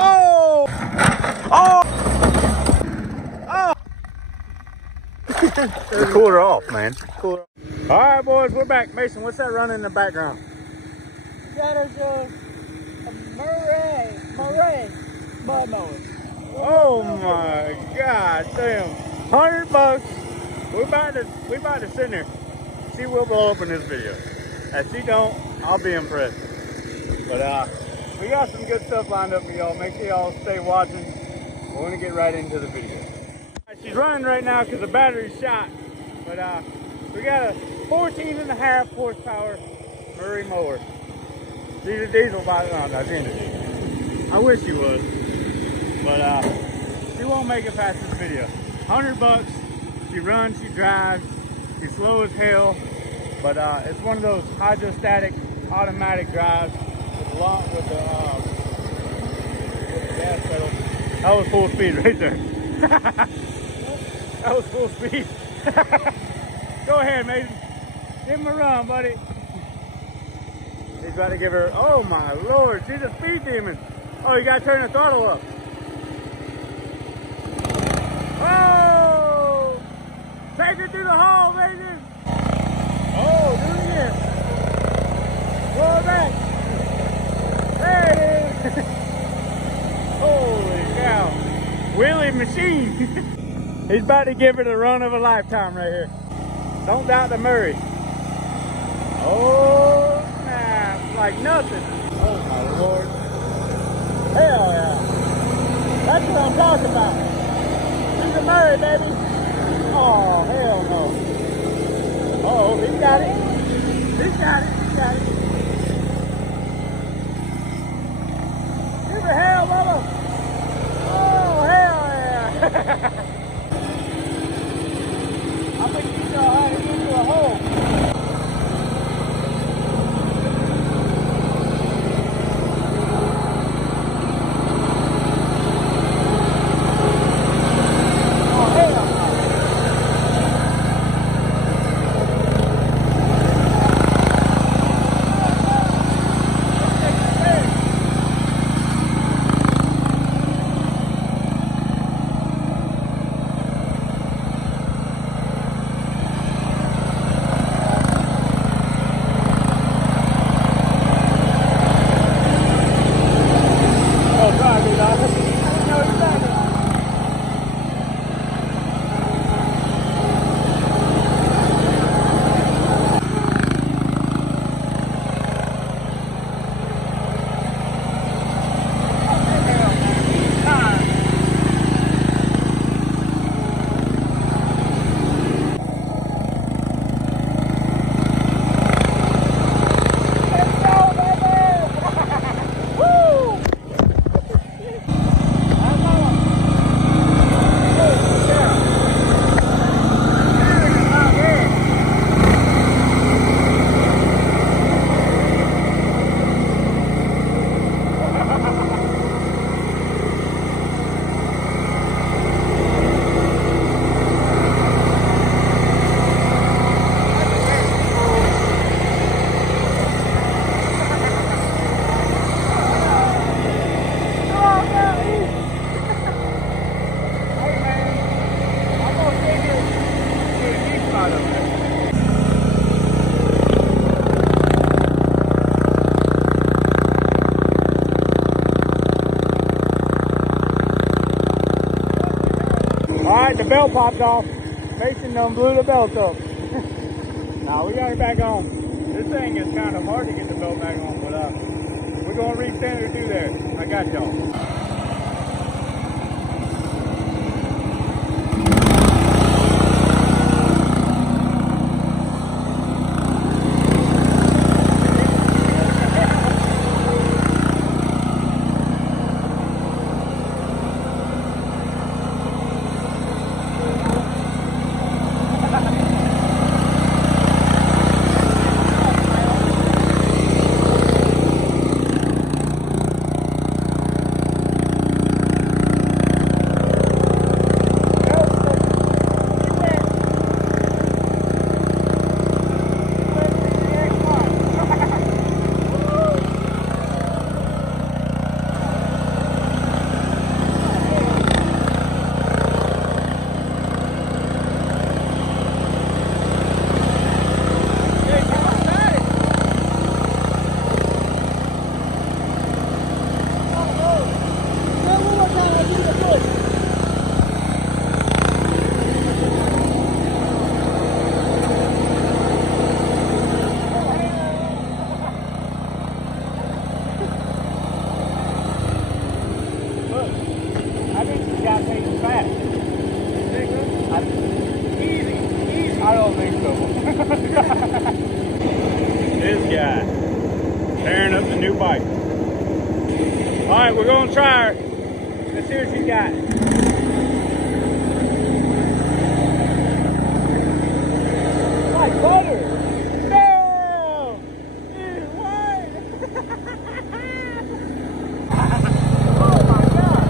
Oh! Oh! Oh! Cool her off, man. Cool her off. All right, boys, we're back. Mason, what's that running in the background? That is a Murray mud mower. Oh my God, damn. $100. We're about to sit there. She will blow up in this video. If she don't, I'll be impressed. But we got some good stuff lined up for y'all. Make sure y'all stay watching. We're gonna get right into the video. She's running right now because the battery's shot. But we got a 14.5 horsepower Murray mower. She's a diesel body. No, she's a diesel. I wish she was. But she won't make it past this video. $100. She runs, she drives, she's slow as hell. But it's one of those hydrostatic automatic drives with the gas pedal. That was full speed right there. That was full speed. Go ahead, Mason. Give him a run, buddy. He's about to give her, oh my Lord, she's a speed demon. Oh, you gotta turn the throttle up. Oh! Take it through the hole, Mason. Oh, do it again. Roll it back. There it is. Holy cow. Wheelie machine. He's about to give it a run of a lifetime right here. Don't doubt the Murray. Oh, snap. Like nothing. Oh, my Lord. Hell yeah. That's what I'm talking about. She's a Murray, baby. Oh, hell no. Oh, he's got it. He's got it. He's got it. Give her hell, Bubba. Oh, hell yeah. I think you know how to get into a hole. The belt popped off. Mason done blew the belt up. Nah, we got it back on. This thing is kind of hard to get the belt back on, but we're going to re-stand it through there. I got y'all. think so. This guy tearing up the new bike. All right, we're gonna try her. Let's see what she got. Like butter. No! Dude, what? Oh my God!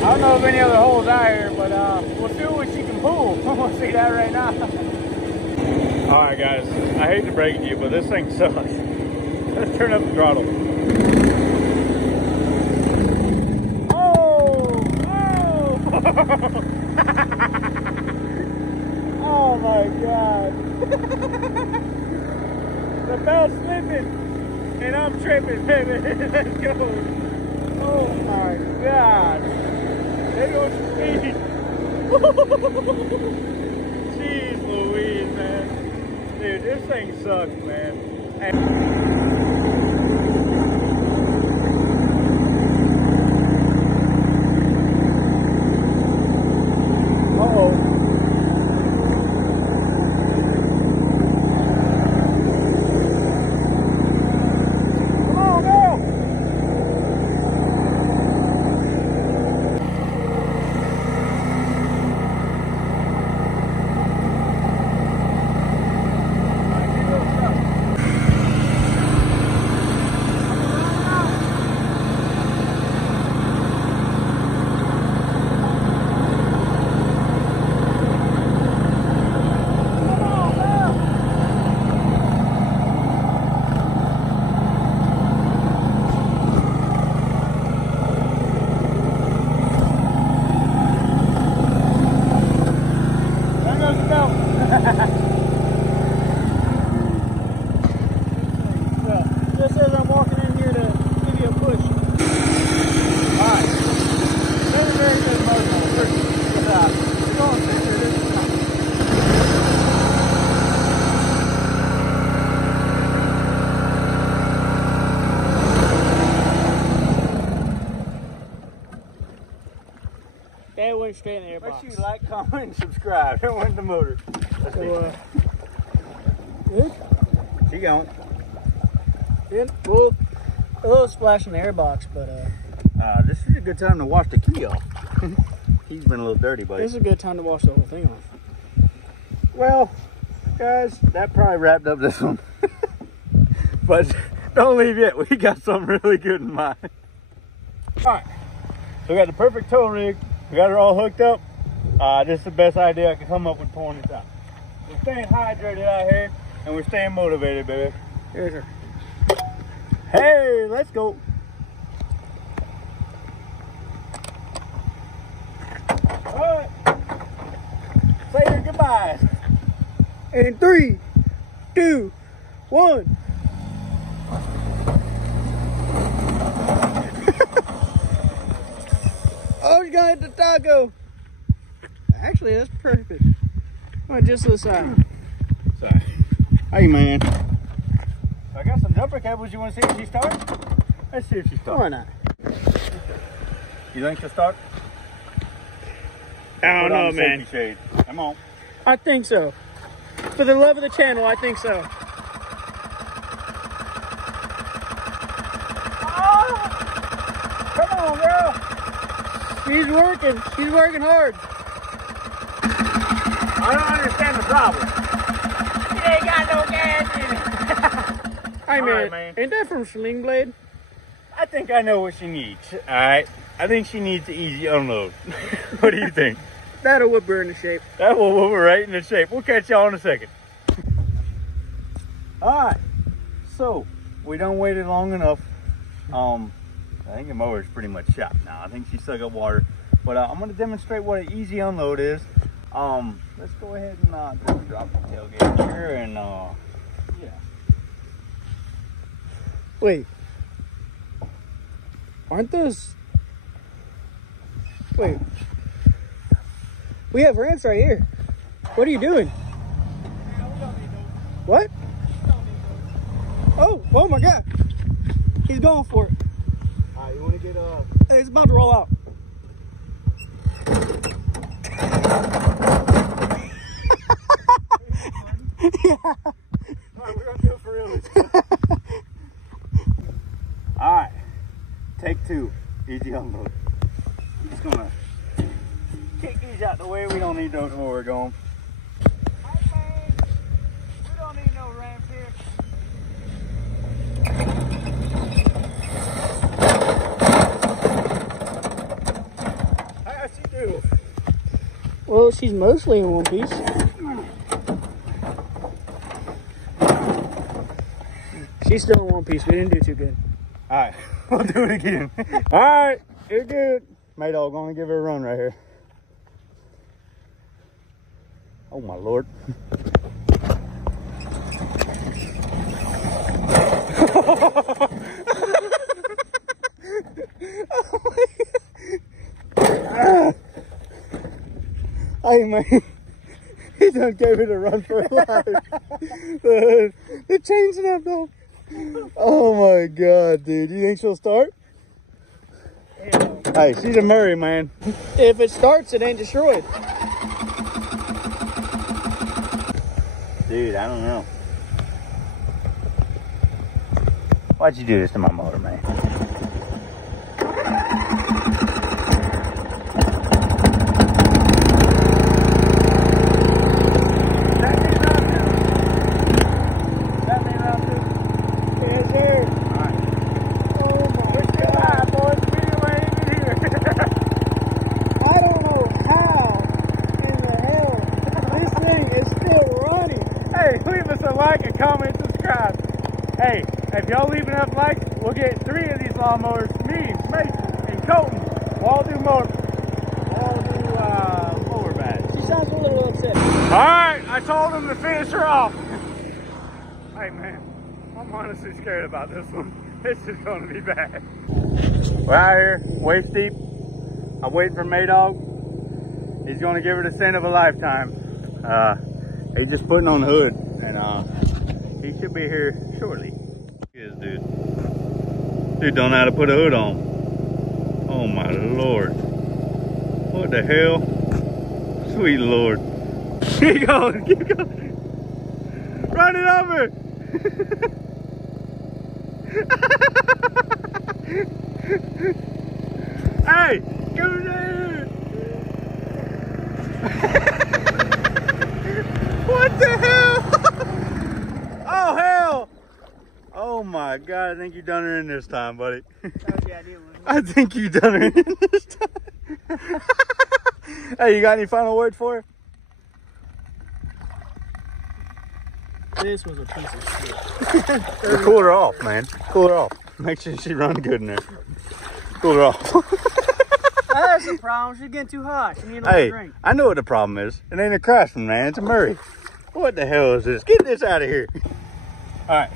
I don't know of any other holes out here, but we'll see what she can pull. We'll see that right now. All right, guys. I hate to break it to you, but this thing sucks. Let's turn up the throttle. Oh! Oh! Oh my God! The belt's slipping, and I'm tripping, baby. Let's go. Oh my God! There goes speed. Jeez Louise, man. Dude, this thing sucks, man. Uh-oh. Come on, girl. Just as I'm walking in here to give you a push. Alright. Very, very good motor. We're going center this time. That went straight in the airbox. Make sure you like, comment, and subscribe. It went the motor. Let's see. So, good? She going. Good. Well, a little splash in the airbox, but This is a good time to wash the key off. He's been a little dirty, buddy. this is a good time to wash the whole thing off. Well, guys, that probably wrapped up this one. But don't leave yet. We got something really good in mind. All right. So we got the perfect tow rig. We got her all hooked up. This is the best idea I could come up with pulling this out. We're staying hydrated out here, and we're staying motivated, baby. Here's her. Hey, let's go. All right. Say your goodbyes. In 3, 2, 1. Oh, you got the taco. Actually, that's perfect. Oh, just to the side. Sorry. Hey, man. I got some jumper cables. You want to see if she starts? Let's see if she starts. Why not? You think she'll start? I don't know, man. Shade. Come on. I think so. For the love of the channel, I think so. Oh! Come on, girl. She's working. She's working hard. I don't understand the problem. It ain't got no gas in it. Hey, All man, right, man. ain't that from Sling Blade? I think I know what she needs. All right. I think she needs the easy unload. What do you think? That'll whip her into shape. That will move her right into shape. We'll catch y'all in a second. All right. So we done waited long enough. I think the mower's pretty much shot now. I think she sucked up water. But I'm gonna demonstrate what an easy unload is. Let's go ahead and just drop the tailgate here and yeah. Wait. Aren't those... Wait. We have ramps right here. What are you doing? What? Oh, oh my God. He's going for it. Alright, you wanna get Hey, it's about to roll out. Yeah. Alright, we're gonna do it for real. Alright. Take 2. Easy unload. I'm just gonna kick these out the way. We don't need those where we're going. Hey man, we don't need no ramp here. How'd she do? Well, she's mostly in one piece. She's still in one piece. We didn't do too good. Alright, we'll do it again. Alright, you're good. Maydog, gonna give her a run right here. Oh my Lord. Hey man, he done gave it a run for her life. They're changing up though. Oh my God, dude. You think she'll start? Hell. Hey, she's a Murray, man. If it starts, it ain't destroyed. Dude, I don't know. Why'd you do this to my motor, man? Comment, subscribe. Hey, if y'all leave enough likes, we'll get 3 of these lawnmowers. Me, Mason, and Colton. We'll all do mower bags. She sounds a little upset. Alright, I told him to finish her off. Hey man, I'm honestly scared about this one. This is gonna be bad. We're out here, waist deep. I'm waiting for Maydog. He's gonna give her the scent of a lifetime. He's just putting on the hood, and he should be here shortly. Yes, dude. Dude don't know how to put a hood on. Oh my Lord. What the hell? Sweet Lord. Keep going, keep going. Run it over. Hey, come here. What the hell? Oh hell. Oh my God, I think you done her in this time, buddy. I think you done her in this time. Hey, you got any final words for her? This was a piece of shit. You cool her off, man. Cool her off. Make sure she runs good in there. Cool her off. That's the problem. She's getting too hot. She needs a Hey, drink. I know what the problem is. It ain't a Craftsman, man. It's a Murray. What the hell is this? Get this out of here. All right.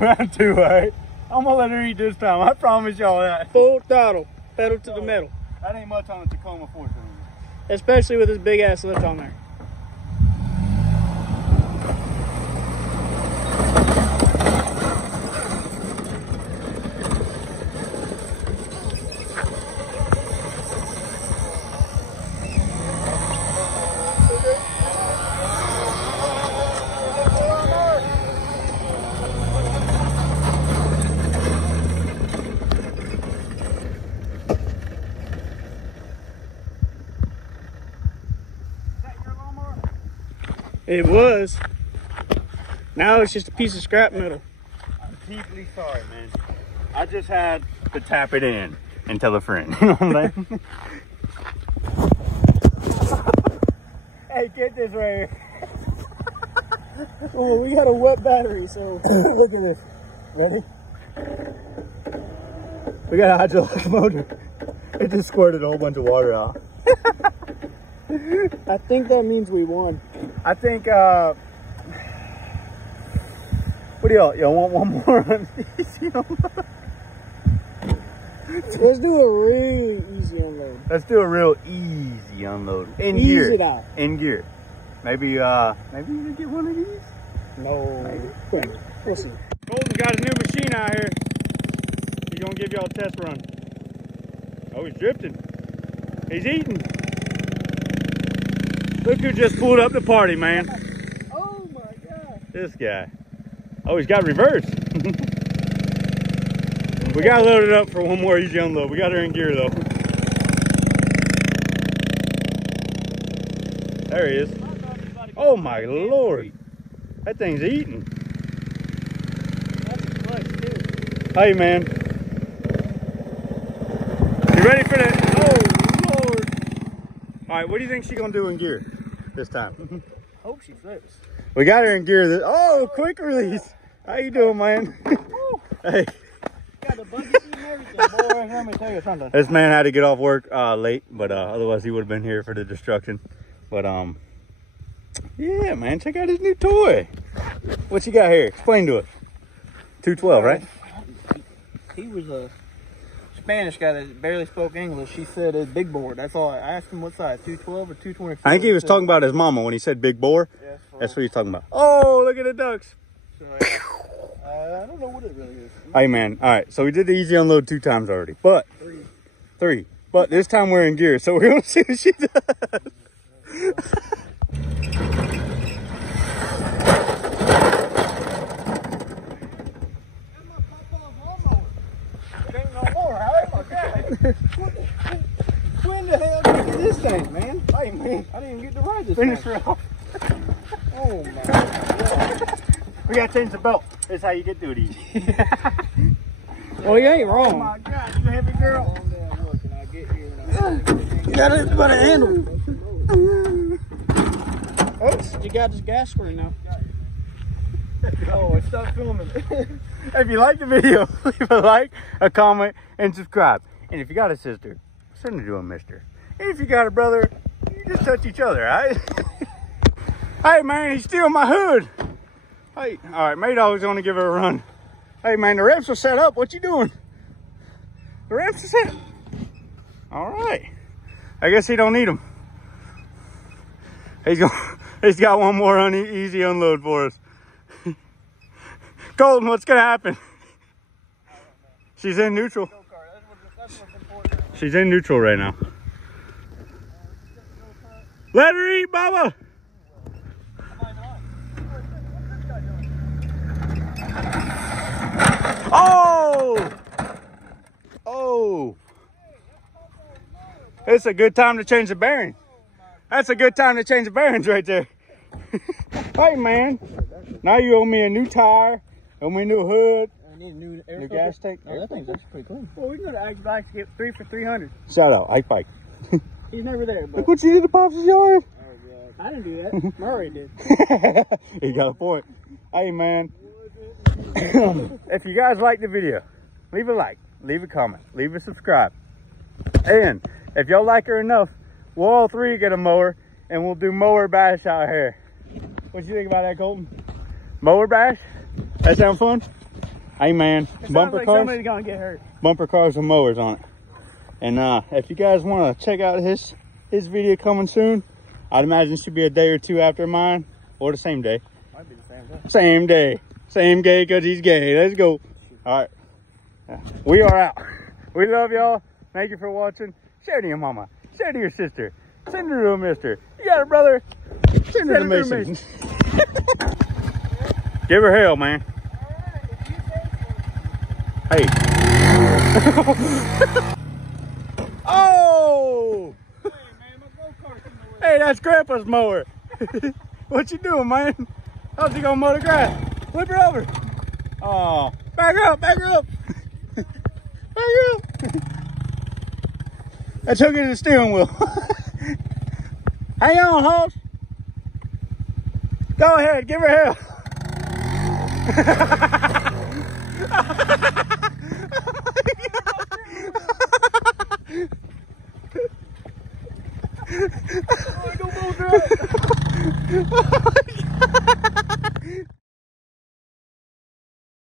Round 2, all right? I'm gonna let her eat this time. I promise y'all that. Full throttle, pedal to the metal. That ain't much on a Tacoma 4-cylinder. Especially with this big ass lift on there. It was. Now it's just a piece of scrap metal. I'm deeply sorry, man. I just had to tap it in and tell a friend. You know what I'm saying? Hey, get this right here. Oh, we got a wet battery, so. Look at this. Ready? We got a hydraulic motor. It just squirted a whole bunch of water out. I think that means we won. I think, what do y'all want one more on easy unload? Let's do a really easy unload. Let's do a real easy unload. In Ease gear. it out. In gear. Maybe you can get one of these? No. Maybe. We'll see. Golden's got a new machine out here. He's gonna give y'all a test run. Oh, he's drifting. He's eating. Look who just pulled up the party, man. Oh my God. This guy. Oh, he's got reverse. We gotta load it up for one more easy unload. We got her in gear though. There he is. Oh my Lord. That thing's eating. Hey man. You ready for that? Oh Lord. Alright, what do you think she's gonna do in gear this time? Hope she flips. We got her in gear. Oh, quick release. How you doing, man? Hey. Got the buggy seat and everything. Boy, let me tell you something. This man had to get off work late, but otherwise he would have been here for the destruction. But yeah, man, check out his new toy. What you got here? Explain to us. 212, right? He was a Spanish guy that barely spoke English. He said a big board. That's all. I asked him what size, 212 or 224. I think he was talking about his mama when he said big bore. Yes, that's what he's talking about. Oh, look at the ducks. So, I don't know what it really is. Hey, man. All right, so we did the easy unload 2 times already, but three. But this time we're in gear, so we're gonna see what she does. When the hell did you get this thing, man? Hey, man, I didn't even get to ride this Finish thing. her off. Oh, my God. We gotta change the belt. This is how you get through it easy. Well, you ain't wrong. Oh, my God, you heavy girl. You got it by the handle. Oops, you got this gas screen now. Oh, it stopped filming. If you like the video, leave a like, a comment, and subscribe. And if you got a sister, send her to a mister. And if you got a brother, you just touch each other, all right? Hey, man, he's stealing my hood. Hey, all right, Maydog's gonna give her a run. Hey, man, the ramps are set up. What you doing? The ramps are set up. All right. I guess he don't need them. He's got one more easy unload for us. Golden, what's gonna happen? She's in neutral. She's in neutral right now. Let her eat, Baba. Oh! Oh! It's a good time to change the bearing. That's a good time to change the bearings right there. Hey, man. Now you owe me a new tire, owe me a new hood. I need a new air filter. Gas tank. Oh, that thing's actually pretty clean. Well, we can go to Ike Bike to get 3 for $300. Shout out, Ike Bike. He's never there, but Look what you did to Pops' yard. I didn't do that. Murray did. You got a point. Hey, man. If you guys like the video, leave a like, leave a comment, leave a subscribe. And if y'all like her enough, we'll all 3 get a mower and we'll do mower bash out here. What you think about that, Colton? Mower bash? That sound fun? Hey, man, bumper like cars. Somebody's gonna get hurt. Bumper cars and mowers on it. And if you guys want to check out his video coming soon, I'd imagine it should be a day or 2 after mine, or the same day. Might be the same day. Same day. Same gay because he's gay. Let's go. All right. We are out. We love y'all. Thank you for watching. Share to your mama. Share to your sister. Send her to a mister. You got a brother? Send her to Mason. Give her hell, man. Hey. Oh! Hey, that's Grandpa's mower. What you doing, man? How's he gonna mow the grass? Flip her over. Oh, back her up, back her up. Back her up. Let's hook her to the steering wheel. Hang on, Hoss. Go ahead, give her hell.